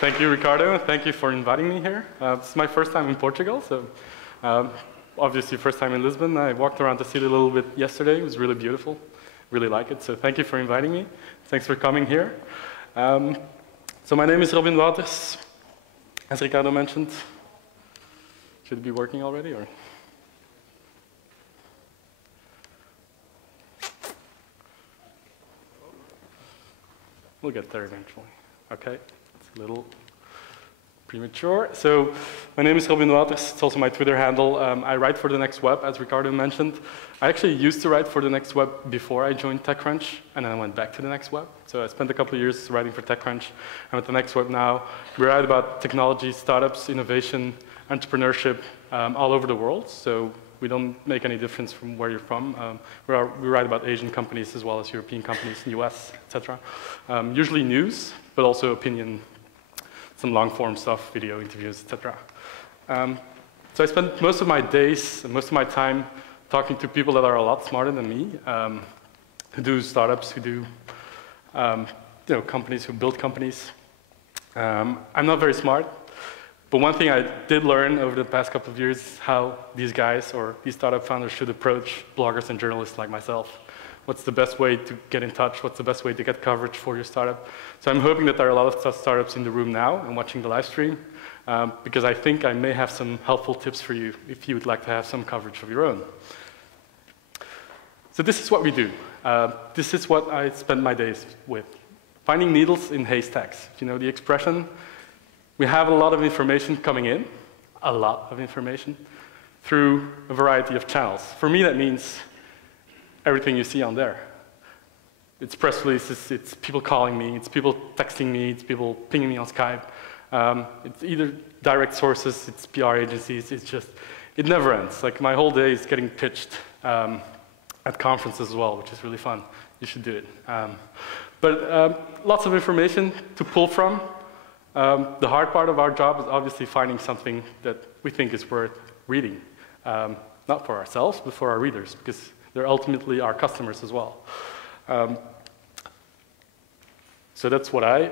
Thank you, Ricardo. Thank you for inviting me here. This is my first time in Portugal, so obviously first time in Lisbon. I walked around the city a little bit yesterday. It was really beautiful. Really like it, so thank you for inviting me. Thanks for coming here. So my name is Wauters, as Ricardo mentioned. Should it be working already, or? We'll get there eventually. Okay, it's a little premature. So my name is Wauters. It's also my Twitter handle. I write for The Next Web, as Ricardo mentioned. I actually used to write for The Next Web before I joined TechCrunch, and then I went back to The Next Web. So I spent a couple of years writing for TechCrunch. I'm at The Next Web now. We write about technology, startups, innovation, entrepreneurship all over the world. So we don't make any difference from where you're from. We write about Asian companies as well as European companies, US, etc. Usually news, but also opinion, some long-form stuff, video interviews, etc. So I spend most of my days and most of my time talking to people that are a lot smarter than me, who do startups, who do companies, who build companies. I'm not very smart. But one thing I did learn over the past couple of years is how these guys or these startup founders should approach bloggers and journalists like myself. What's the best way to get in touch? What's the best way to get coverage for your startup? So I'm hoping that there are a lot of startups in the room now and watching the live stream, because I think I may have some helpful tips for you if you would like to have some coverage of your own. So this is what we do. This is what I spend my days with. Finding needles in haystacks. You know the expression? We have a lot of information coming in, a lot of information, through a variety of channels. For me, that means everything you see on there. It's press releases, it's people calling me, it's people texting me, it's people pinging me on Skype. It's either direct sources, it's PR agencies, it's just, it never ends. Like my whole day is getting pitched at conferences as well, which is really fun. You should do it. But lots of information to pull from. The hard part of our job is obviously finding something that we think is worth reading. Not for ourselves, but for our readers, because they're ultimately our customers as well. So that's what I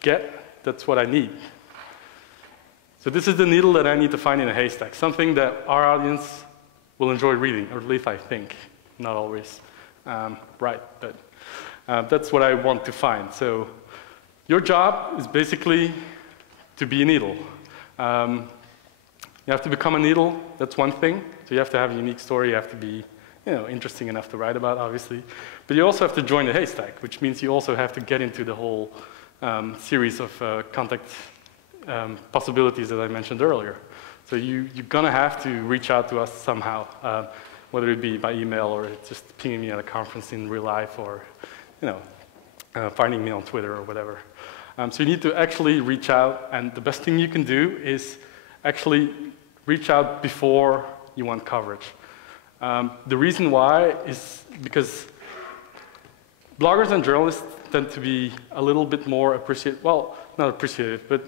get, that's what I need. So this is the needle that I need to find in a haystack, something that our audience will enjoy reading, or at least I think. Not always right, but that's what I want to find. So your job is basically to be a needle. You have to become a needle, that's one thing. So you have to have a unique story, you have to be interesting enough to write about, obviously. But you also have to join the haystack, which means you also have to get into the whole series of contact possibilities that I mentioned earlier. So you're gonna have to reach out to us somehow, whether it be by email or just pinging me at a conference in real life, or finding me on Twitter or whatever. So you need to actually reach out, and the best thing you can do is actually reach out before you want coverage. The reason why is because bloggers and journalists tend to be a little bit more appreciative, well, not appreciative, but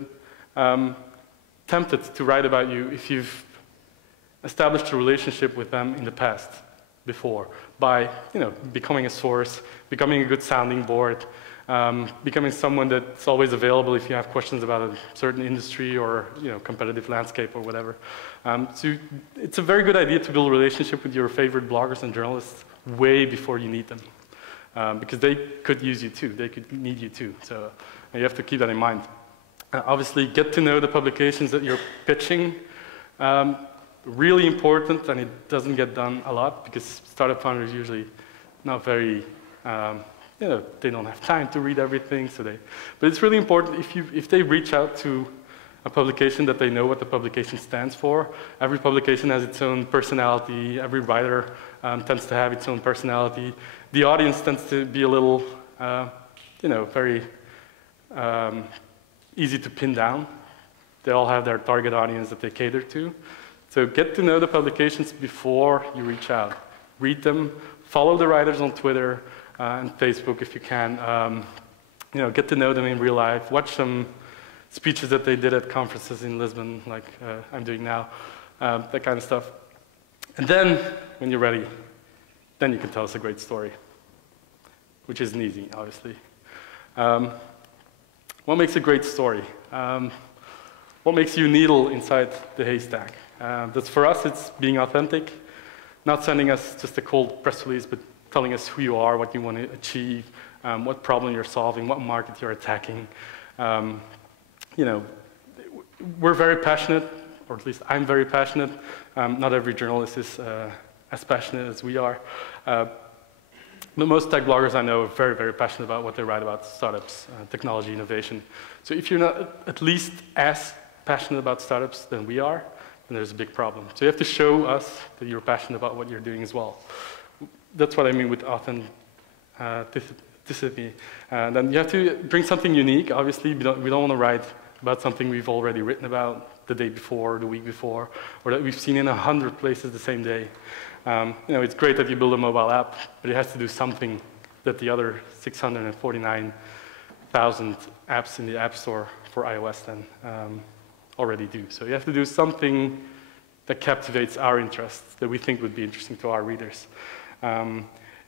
tempted to write about you if you've established a relationship with them in the past, before, by becoming a source, becoming a good sounding board, becoming someone that's always available if you have questions about a certain industry or competitive landscape or whatever. So it's a very good idea to build a relationship with your favorite bloggers and journalists way before you need them, because they could use you too, they could need you too. So you have to keep that in mind. Obviously, get to know the publications that you're pitching. Really important, and it doesn't get done a lot because startup founders usually not very, they don't have time to read everything. But it's really important if they reach out to a publication that they know what the publication stands for. Every publication has its own personality. Every writer tends to have its own personality. The audience tends to be a little, very easy to pin down. They all have their target audience that they cater to. So get to know the publications before you reach out. Read them, follow the writers on Twitter and Facebook if you can. Get to know them in real life. Watch some speeches that they did at conferences in Lisbon, like I'm doing now, that kind of stuff. And then, when you're ready, then you can tell us a great story, which isn't easy, obviously. What makes a great story? What makes you a needle inside the haystack? That's for us, it's being authentic, not sending us just a cold press release, but telling us who you are, what you want to achieve, what problem you're solving, what market you're attacking. You know, we're very passionate, or at least I'm very passionate. Not every journalist is as passionate as we are. But most tech bloggers I know are very, very passionate about what they write about startups, technology, innovation. So if you're not at least as passionate about startups than we are, then there's a big problem. So you have to show us that you're passionate about what you're doing as well. That's what I mean with authenticity. Then you have to bring something unique. Obviously, we don't want to write about something we've already written about the day before, the week before, or that we've seen in 100 places the same day. You know, it's great that you build a mobile app, but it has to do something that the other 649,000 apps in the App Store for iOS then already do. So you have to do something that captivates our interests, that we think would be interesting to our readers.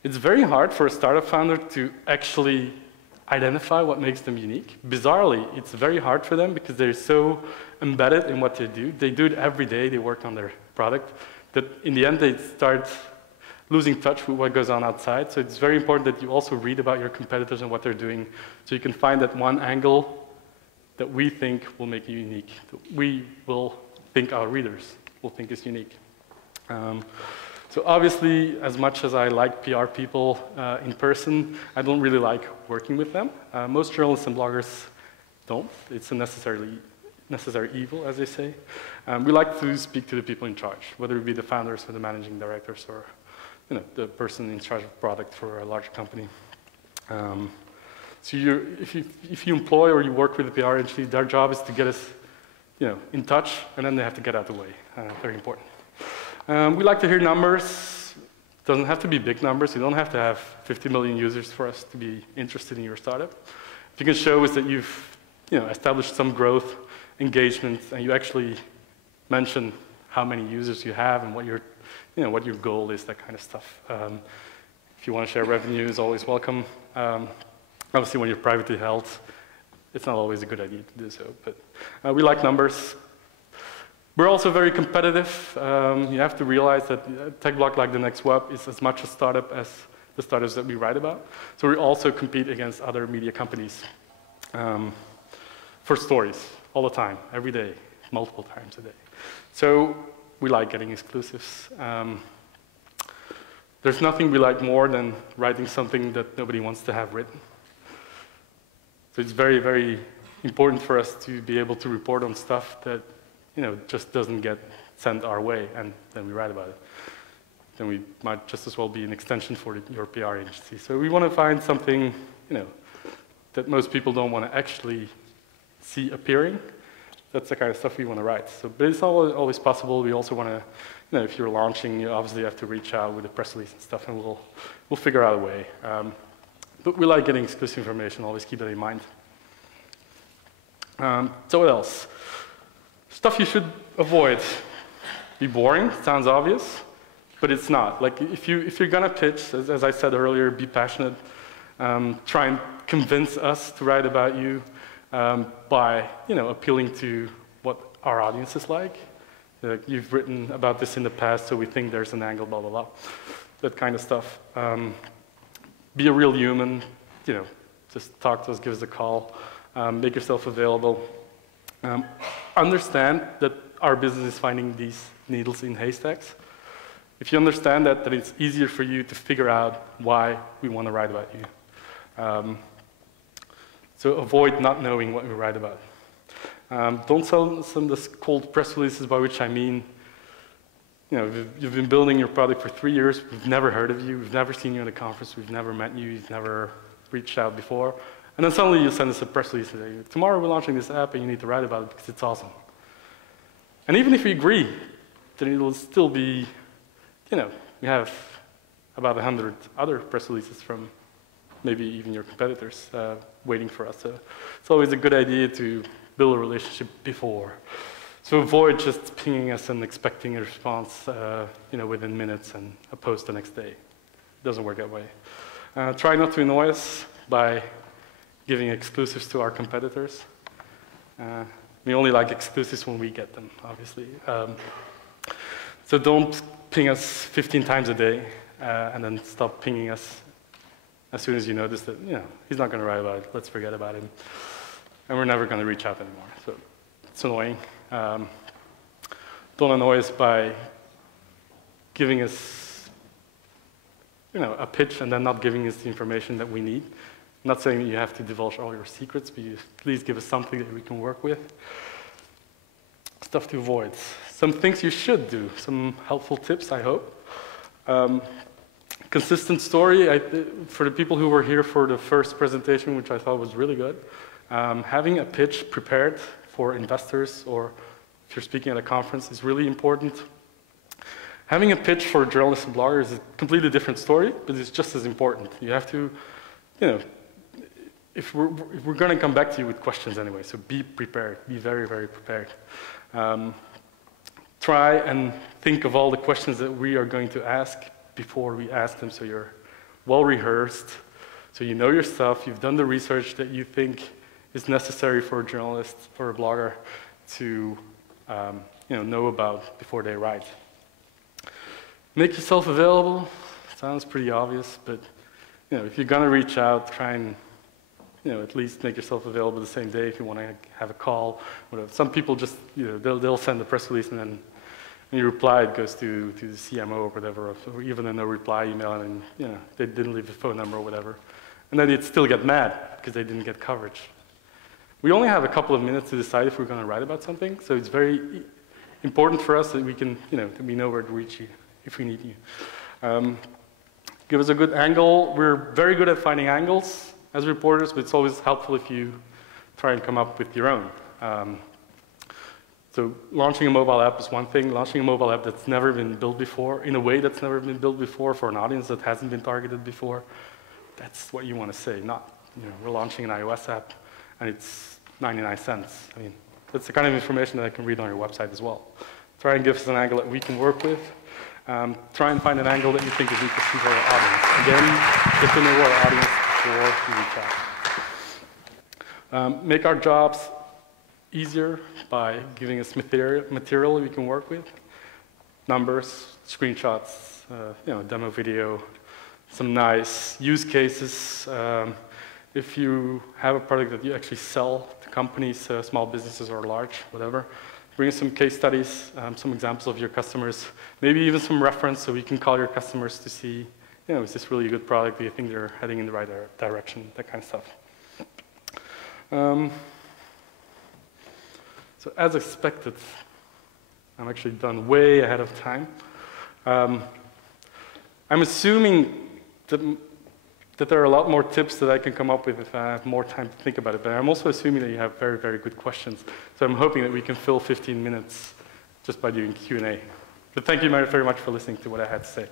It's very hard for a startup founder to actually identify what makes them unique. Bizarrely, it's very hard for them because they're so embedded in what they do. They do it every day, they work on their product, that in the end they start losing touch with what goes on outside. So it's very important that you also read about your competitors and what they're doing, so you can find that one angle that we think will make you unique, that we will think our readers will think is unique. So obviously, as much as I like PR people in person, I don't really like working with them. Most journalists and bloggers don't. It's a necessary evil, as they say. We like to speak to the people in charge, whether it be the founders or the managing directors or the person in charge of product for a large company. So if you employ or you work with a PR agency, their job is to get us in touch, and then they have to get out of the way. Very important. We like to hear numbers. It doesn't have to be big numbers. You don't have to have 50 million users for us to be interested in your startup. If you can show us that you've established some growth, engagement, and you actually mention how many users you have and what your goal is, that kind of stuff. If you want to share revenues, always welcome. Obviously, when you're privately held, it's not always a good idea to do so, but we like numbers. We're also very competitive. You have to realize that a tech blog like The Next Web is as much a startup as the startups that we write about. So we also compete against other media companies for stories all the time, every day, multiple times a day. So we like getting exclusives. There's nothing we like more than writing something that nobody wants to have written. So it's very, very important for us to be able to report on stuff that just doesn't get sent our way, and then we write about it. Then we might just as well be an extension for your PR agency. So we want to find something, that most people don't want to actually see appearing. That's the kind of stuff we want to write. So, but it's not always possible. We also want to, if you're launching, you obviously have to reach out with a press release and stuff, and we'll figure out a way. But we like getting exclusive information. Always keep that in mind. So what else? Stuff you should avoid. Be boring, sounds obvious, but it's not. Like if you're gonna pitch, as I said earlier, be passionate. Try and convince us to write about you by appealing to what our audience is like. You've written about this in the past, so we think there's an angle, blah blah blah. That kind of stuff. Be a real human. Just talk to us, give us a call, make yourself available. Understand that our business is finding these needles in haystacks. If you understand that, then it's easier for you to figure out why we want to write about you. So avoid not knowing what we write about. Don't sell some of the cold press releases, by which I mean, you've been building your product for 3 years, we've never heard of you, we've never seen you at a conference, we've never met you, you've never reached out before. And then suddenly you send us a press release and say, tomorrow we're launching this app and you need to write about it because it's awesome. And even if we agree, then it will still be, we have about 100 other press releases from maybe even your competitors waiting for us. So it's always a good idea to build a relationship before. So avoid just pinging us and expecting a response within minutes and a post the next day. It doesn't work that way. Try not to annoy us by giving exclusives to our competitors. We only like exclusives when we get them, obviously. So don't ping us 15 times a day and then stop pinging us as soon as you notice that, he's not going to write about it. Let's forget about him. And we're never going to reach out anymore. So it's annoying. Don't annoy us by giving us, a pitch and then not giving us the information that we need. I'm not saying that you have to divulge all your secrets, but you please give us something that we can work with. Stuff to avoid. Some things you should do. Some helpful tips, I hope. Consistent story. For the people who were here for the first presentation, which I thought was really good, having a pitch prepared for investors or if you're speaking at a conference is really important. Having a pitch for journalists and bloggers is a completely different story, but it's just as important. You have to, if we're going to come back to you with questions anyway, so be prepared. Be very, very prepared. Try and think of all the questions that we are going to ask before we ask them, so you're well rehearsed, so you know your stuff, you've done the research that you think is necessary for a journalist or a blogger to know about before they write. Make yourself available. Sounds pretty obvious, but if you're going to reach out, try and at least make yourself available the same day if you want to have a call. Whatever. Some people just they'll send a press release and then when you reply it goes to the CMO or whatever, or even a no reply email, and they didn't leave a phone number or whatever, and then you'd still get mad because they didn't get coverage. We only have a couple of minutes to decide if we're going to write about something, so it's very important for us that we can that we know where to reach you if we need you. Give us a good angle. We're very good at finding angles as reporters, but it's always helpful if you try and come up with your own. So launching a mobile app is one thing. Launching a mobile app that's never been built before, in a way that's never been built before, for an audience that hasn't been targeted before, that's what you want to say. Not, we're launching an iOS app and it's 99 cents. I mean, that's the kind of information that I can read on your website as well. Try and give us an angle that we can work with. Try and find an angle that you think is interesting for our audience. Again, get to know our audience before you reach out. Make our jobs easier by giving us material we can work with. Numbers, screenshots, demo video, some nice use cases. If you have a product that you actually sell to companies, small businesses or large, whatever, bring us some case studies, some examples of your customers, maybe even some reference so we can call your customers to see, is this really a good product? Do you think they're heading in the right direction? That kind of stuff. So as expected, I'm actually done way ahead of time. I'm assuming that there are a lot more tips that I can come up with if I have more time to think about it, but I'm also assuming that you have very, very good questions. So I'm hoping that we can fill 15 minutes just by doing Q&A. But thank you very much for listening to what I had to say.